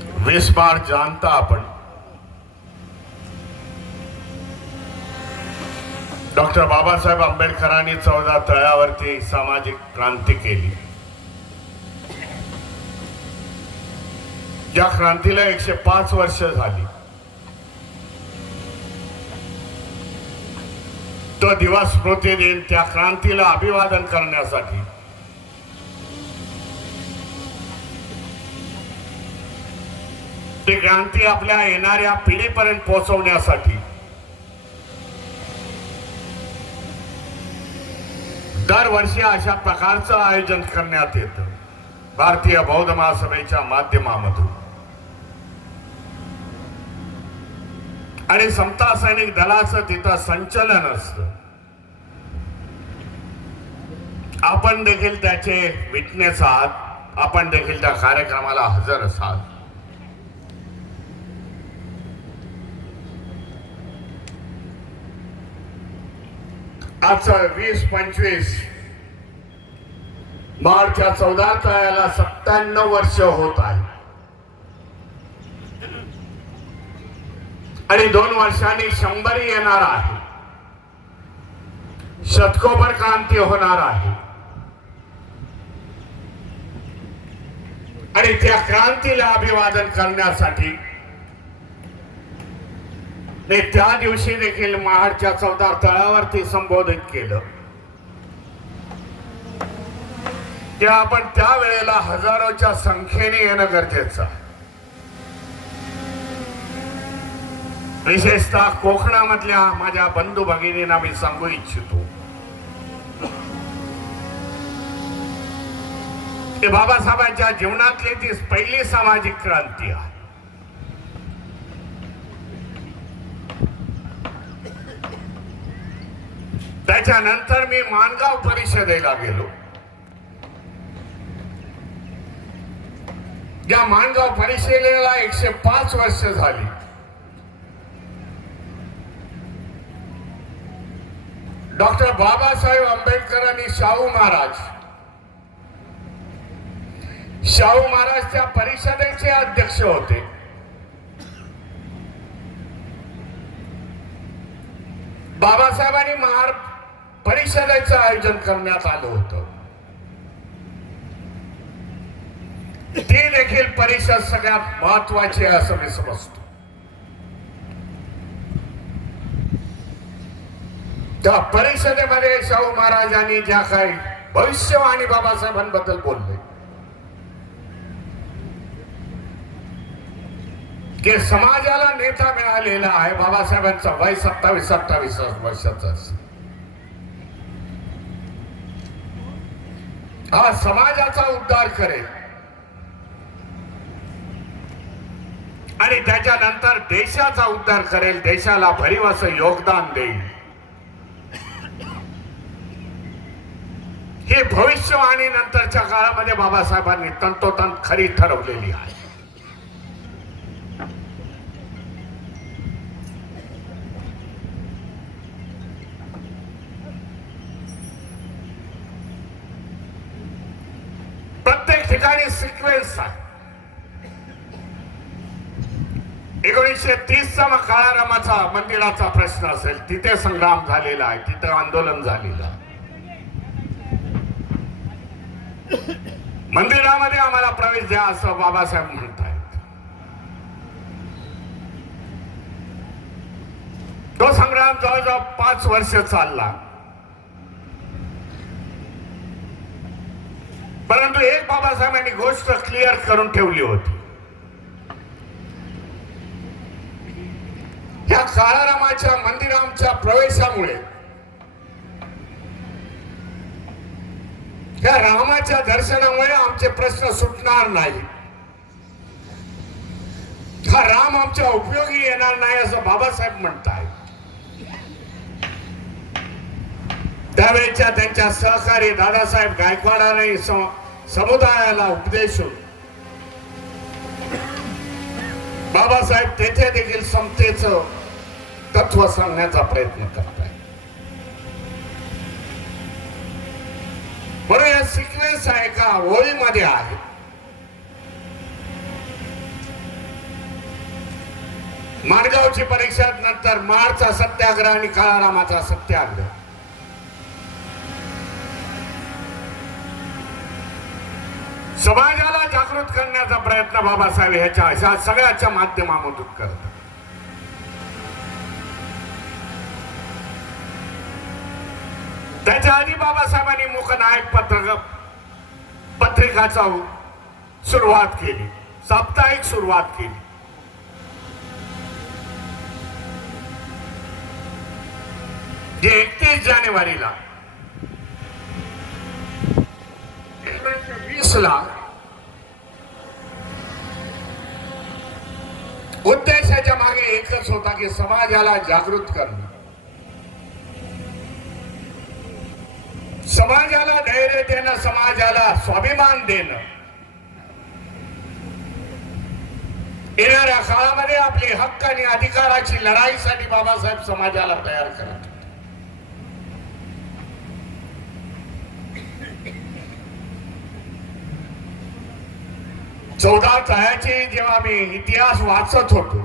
वीस मार्च जाणता आपण. डॉक्टर बाबासाहेब आंबेडकरांनी चौदा तळ्यावरती सामाजिक क्रांती केली. या क्रांतीला एकशे पाच वर्ष झाली. तो दिवस स्मृती दिन त्या क्रांतीला अभिवादन करण्यासाठी ती क्रांती आपल्या येणाऱ्या पिढीपर्यंत पोहोचवण्यासाठी. दरवर्षी अशा प्रकारचं आयोजन करण्यात येतं. भारतीय बौद्ध महासभेच्या माध्यमामधून. आणि समता सैनिक दलाचं तिथं संचलन असतं. आपण देखील त्याचे विटनेस आहात. आपण देखील त्या कार्यक्रमाला हजर असाल. आजचा वीस पंचवीस. मार्चच्या चौदा तळ्याला सत्त्याण्णव वर्ष होत आहे. आणि दोन वर्षांनी शंभर येणार आहे. शतकोपर क्रांती होणार आहे. आणि त्या क्रांतीला अभिवादन करण्यासाठी मी त्या दिवशी देखील महाडच्या चौदा तळावरती संबोधित केलं. ते आपण त्या वेळेला हजारोच्या संख्येने येणं गरजेचं विशेषतः कोकणामधल्या माझ्या बंधू भगिनींना मी सांगू इच्छितो. बाबासाहेबांच्या जीवनातली ती पहिली सामाजिक क्रांती आहे. त्याच्यानंतर मी माणगाव परिषदेला गेलो. या माणगाव परिषदेला एकशे पाच वर्ष झाली. डॉक्टर बाबासाहेब आंबेडकर आणि शाहू महाराज. शाहू महाराज त्या परिषदेचे अध्यक्ष होते. बाबासाहेबांनी महार परिषदेचं आयोजन करण्यात आलं होतं. ती देखील परिषद सगळ्यात महत्वाची आहे असं मी समजतो. त्या परिषदेमध्ये शाहू महाराजांनी ज्या काही भविष्यवाणी बाबासाहेबांबद्दल बोलले की समाजाला नेता मिळालेला आहे बाबासाहेबांचा वय सत्तावीस अठ्ठावीस वर्षाचा हा समाजाचा उद्धार करेल. आणि त्याच्यानंतर देशाचा उद्धार करेल देशाला भरीव असं योगदान देईल. हे भविष्यवाणी नंतरच्या काळामध्ये बाबासाहेबांनी तंतोतंत खरी ठरवलेली आहे. प्रत्येक सिक्वेन्स आहे एकोणीसशे तीसचा मग काळारामाचा मंदिराचा प्रश्न असेल तिथे संग्राम झालेला आहे तिथे आंदोलन झालेलं आहे मंदिरामध्ये आम्हाला प्रवेश द्या असं बाबासाहेब म्हणतायत तो संग्राम जवळजवळ पाच वर्ष चालला परंतु एक बाबासाहेबांनी गोष्ट क्लिअर करून ठेवली होती. या काळारामाच्या मंदिराच्या प्रवेशामुळे या रामाच्या दर्शनामुळे आमचे प्रश्न सुटणार नाही. हा राम आमच्या उपयोगी येणार नाही असं बाबासाहेब म्हणताय त्यावेळेच्या त्यांच्या सहकारी दादासाहेब गायकवाडाने समुदायाला उपदेशून बाबासाहेब तेथे देखील समतेच तत्व सांगण्याचा प्रयत्न करताय म्हणून या सिक्वेन्स आहे का ओळीमध्ये आहे माणगावची परीक्षा नंतर मारचा सत्याग्रह आणि काळारामाचा सत्याग्रह. समाजाला जागृत करण्याचा प्रयत्न बाबासाहेब ह्याच्या अशा सगळ्याच्या माध्यमामधून करतात. त्याच्या आधी बाबासाहेबांनी मुखनायक पत्रक पत्रिकाचा सुरुवात केली. साप्ताहिक सुरुवात केली. जे एकतीस जानेवारीला एकोणीसशे वीस ला उद्देशाच्या मागे एकच होता की समाजाला जागृत करणं. समाजाला धैर्य देणं समाजाला स्वाभिमान देणं. येणाऱ्या काळामध्ये आपली हक्क आणि अधिकाराची लढाईसाठी बाबासाहेब समाजाला तयार करत चौदा तळ्याचे जेव्हा मी इतिहास वाचत होतो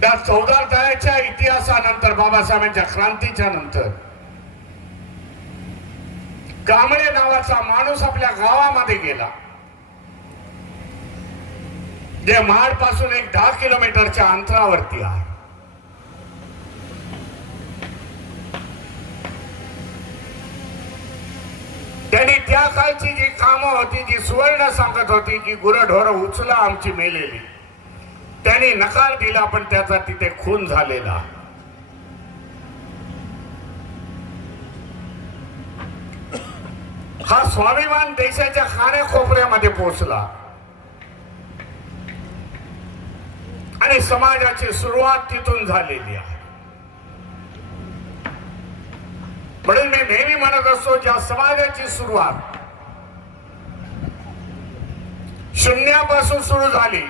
त्या चौदा तळ्याच्या इतिहासानंतर बाबासाहेबांच्या क्रांतीच्या नंतर कांबळे नावाचा माणूस आपल्या गावामध्ये गेला. जे माडपासून एक दहा किलोमीटरच्या अंतरावरती आहे. त्या काळची जी कामं होती जी सुवर्ण सांगत होती की गुरढोर उचला आमची मेलेली. त्यांनी नकार दिला पण त्याचा तिथे खून झालेला. हा स्वाभिमान देशाच्या खाण्याखोपऱ्यामध्ये पोहोचला. आणि समाजाची सुरुवात तिथून झालेली आहे. म्हणून मी नेहमी म्हणत असतो ज्या समाजाची सुरुवात शून्यापासून सुरू झाली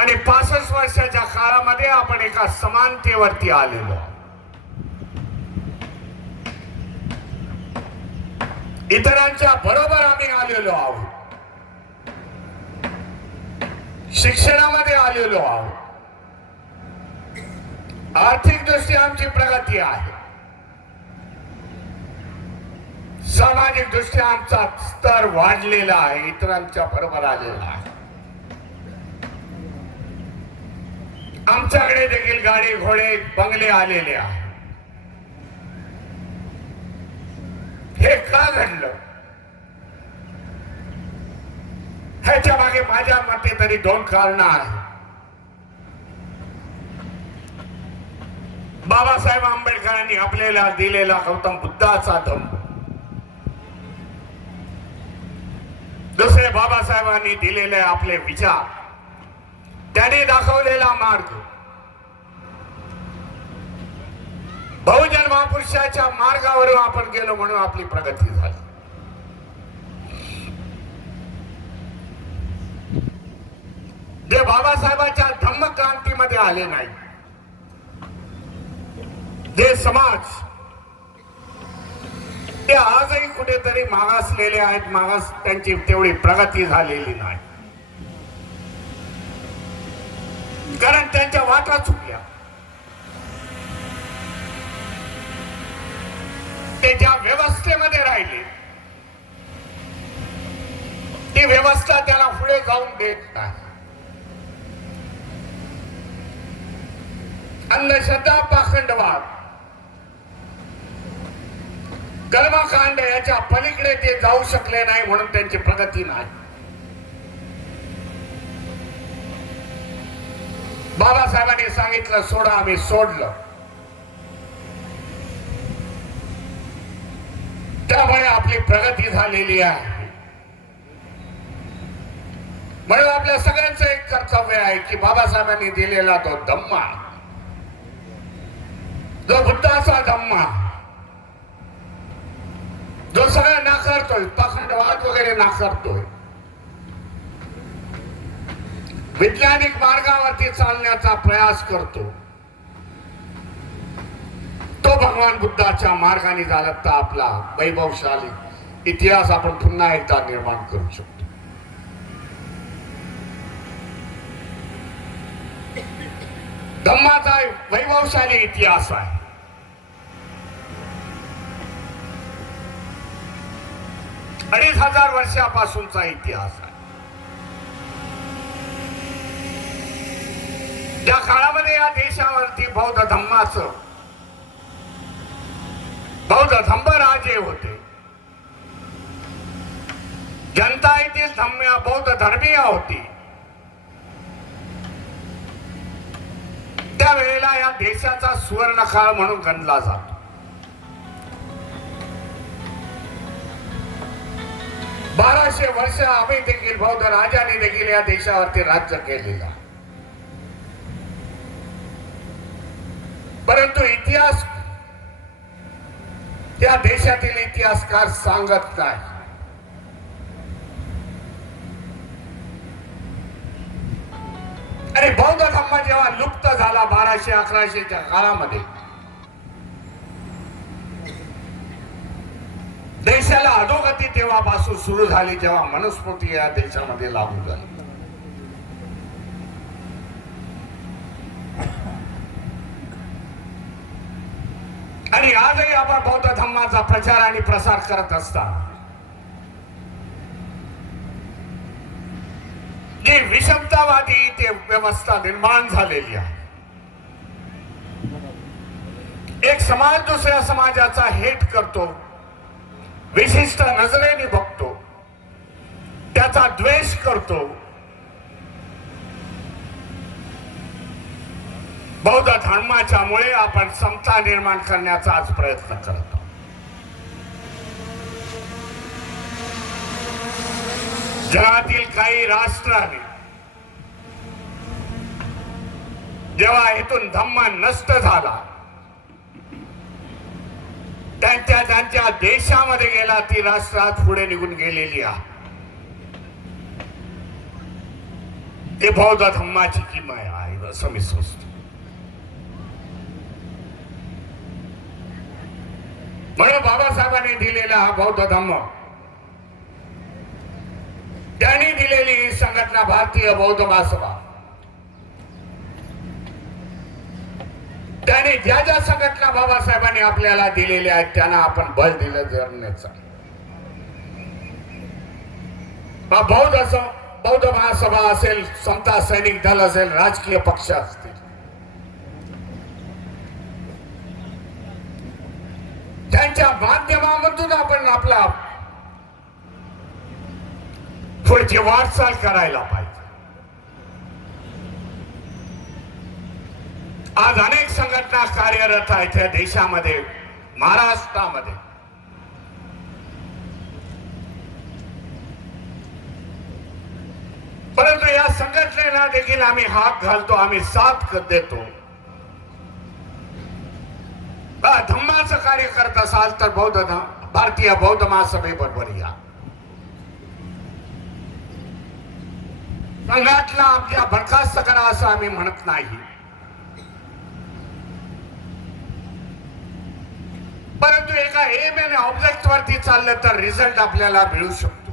आणि पासष्ट वर्षाच्या काळामध्ये आपण एका समानतेवरती आलेलो आहोत. इतरांच्या बरोबर आम्ही आलेलो आहोत शिक्षणामध्ये आलेलो आहोत आर्थिक दृष्ट्या आमची प्रगती आहे. सामाजिक दृष्ट्या आमचा स्तर वाढलेला आहे इतरांच्या बरोबर आलेला आहे. आमच्याकडे देखील गाडी घोडे बंगले आलेले आहे हे का घडलं? ह्याच्या मागे माझ्या मते तरी दोन कारण आहेत. बाबासाहेब आंबेडकरांनी आपल्याला दिलेला गौतम बुद्धाचा धम दुसरे बाबासाहेबांनी दिलेले आपले विचार त्यांनी दाखवलेला मार्ग. बहुजन महापुरुषाच्या मार्गावरून आपण गेलो म्हणून आपली प्रगती झाली. जे बाबासाहेबांच्या धम्म क्रांतीमध्ये आले नाही जे समाज. ते आजही कुठेतरी मागासलेले आहेत मागास त्यांची तेवढी प्रगती झालेली नाही. कारण त्यांच्या वाटा चुकल्या. ते ज्या व्यवस्थेमध्ये राहिले ती व्यवस्था त्याला पुढे जाऊन देत नाही. अंधश्रद्धा पाखंडवाद. कलमाकांड याच्या पलीकडे ते जाऊ शकले नाही म्हणून त्यांची प्रगती नाही. बाबासाहेबांनी सांगितलं सोडा आम्ही सोडलं. त्यामुळे आपली प्रगती झालेली आहे. म्हणून आपल्या सगळ्यांचं एक कर्तव्य आहे की बाबासाहेबांनी दिलेला तो धम्मा. जो बुद्धाचा धम्मा. जो सगळा नाकारतोय पाखंडवाद वगैरे नाकारतोय. वैज्ञानिक मार्गावरती चालण्याचा प्रयास करतो. तो भगवान बुद्धाच्या मार्गाने झाला तर आपला वैभवशाली इतिहास आपण पुन्हा एकदा निर्माण करू शकतो. धम्माचा वैभवशाली इतिहास आहे. अडीच हजार वर्षापासूनचा इतिहास आहे. त्या काळामध्ये या देशावरती बौद्ध धम्माचं बौद्ध धम्म राजे होते. जनता येथील धम्य बौद्ध धर्मीय होती. त्यावेळेला या देशाचा सुवर्ण काळ म्हणून गणला जातो. बाराशे वर्ष आम्ही देखील बौद्ध राजाने देखील या देशावरती राज्य केलेला परंतु इतिहास त्या देशातील इतिहासकार सांगत नाही. आणि बौद्ध धर्म जेव्हा लुप्त झाला बाराशे अकराशेच्या काळामध्ये देशाला अधोगती तेव्हापासून सुरू झाली जेव्हा मनुस्मृती या देशामध्ये लागू झाली. आणि आजही आपण बौद्ध धम्माचा प्रचार आणि प्रसार करत असताना जी विषमतावादी ते व्यवस्था निर्माण झालेली आहे. एक समाज दुसऱ्या समाजाचा हेट करतो. विशिष्ट नजरेने बघतो. त्याचा द्वेष करतो. बौद्ध धर्माच्या मुळे आपण समता निर्माण करण्याचा आज प्रयत्न करतो. जगातील काही राष्ट्राने जेव्हा इथून धम्म नष्ट झाला त्यांच्या त्यांच्या देशामध्ये गेला ती राष्ट्रात पुढे निघून गेलेली आहे. ते बौद्ध धम्माची किमय आहे असं मी सोचतो. म्हणून बाबासाहेबांनी दिलेला हा बौद्ध धम्म त्यांनी दिलेली ही संघटना भारतीय बौद्ध महासभा त्याने ज्या ज्या संघटना बाबासाहेबांनी आपल्याला दिलेल्या आहेत त्यांना आपण बल दिलं जरण्याचा बौद्ध असो बौद्ध महासभा असेल समता सैनिक दल असेल राजकीय पक्ष असतील. त्यांच्या माध्यमामधून आपण आपला पुढची वाटचाल करायला पाहिजे. आज अनेक संघटना कार्यरत आहेत या देशामध्ये महाराष्ट्रामध्ये. परंतु या संघटनेला देखील आम्ही हात घालतो आम्ही साथ देतो. धम्माचं कार्य करत असाल तर बौद्ध भारतीय बौद्ध महासभेबरोबर या. संघटना आमच्या बरखास्त करा असं आम्ही म्हणत नाही. परंतु एका एम एन ऑब्जेक्ट वरती चाललं तर रिझल्ट आपल्याला मिळू शकतो.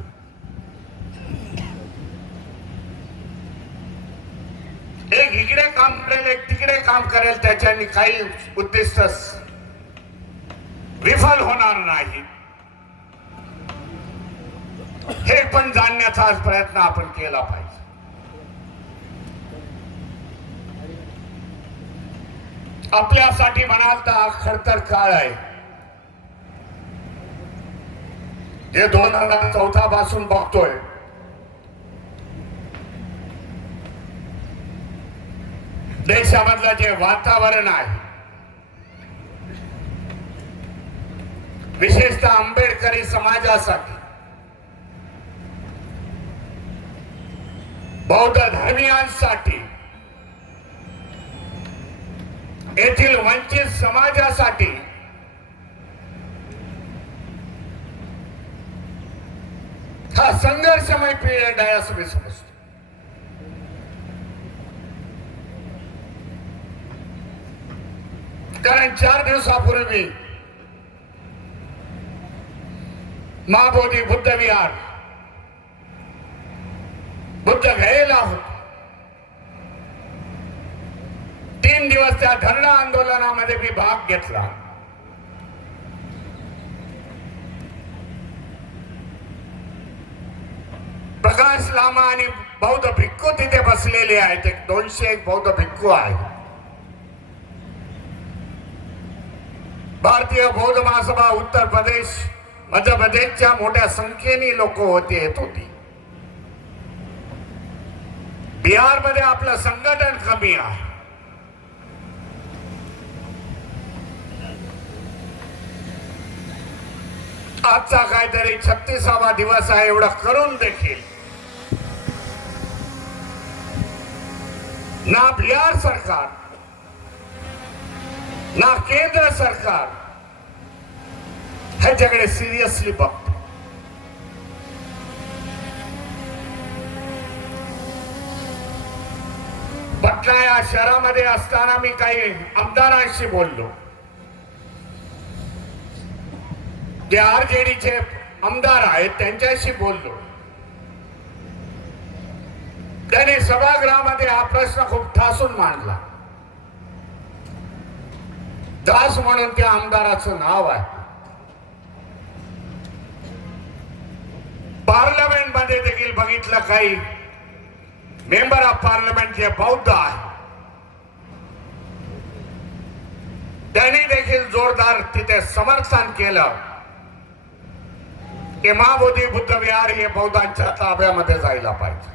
एक इकडे काम करेल एक तिकडे काम करेल त्याच्यानी काही उद्दिष्ट विफल होणार नाही. हे पण जाणण्याचा आज प्रयत्न आपण केला पाहिजे. आपल्यासाठी म्हणाल तर खडतर काळ आहे. हे दोन हजार चौथा पासून बघतोय. देशामधलं जे वातावरण आहे विशेषतः आंबेडकरी समाजासाठी बौद्ध धर्मियांसाठी येथील वंचित समाजासाठी हा संघर्षमय पिरियड आहे असं मी समजतो. कारण चार दिवसापूर्वी महाबोधी बुद्ध विहार बुद्ध गयेला होत. तीन दिवस त्या धरणा आंदोलनामध्ये मी भाग घेतला. प्रकाश लामा आणि बौद्ध भिक्खू तिथे बसलेले आहेत. एक दोनशे एक बौद्ध भिक्खू आहेत. भारतीय बौद्ध महासभा उत्तर प्रदेश मध्य प्रदेशच्या मोठ्या संख्येने लोक होती येत होती. बिहारमध्ये आपलं संघटन कमी आहे. आजचा काहीतरी छत्तीसावा दिवस आहे एवढं करून देखील. ना बिहार सरकार ना केंद्र सरकार ह्याच्याकडे सिरियसली बघत पटना या शहरामध्ये असताना मी काही आमदारांशी बोललो. जे आरजेडीचे आमदार आहेत त्यांच्याशी बोललो. त्याने सभागृहामध्ये हा प्रश्न खूप ठासून मांडला. दास म्हणून त्या आमदाराचं नाव आहे. पार्लमेंटमध्ये देखील बघितलं काही मेंबर ऑफ पार्लमेंट जे बौद्ध आहे. त्यांनी देखील जोरदार तिथे समर्थन केलं. की महाबोधी बुद्ध विहार हे बौद्धांच्या ताब्यामध्ये जायला पाहिजे.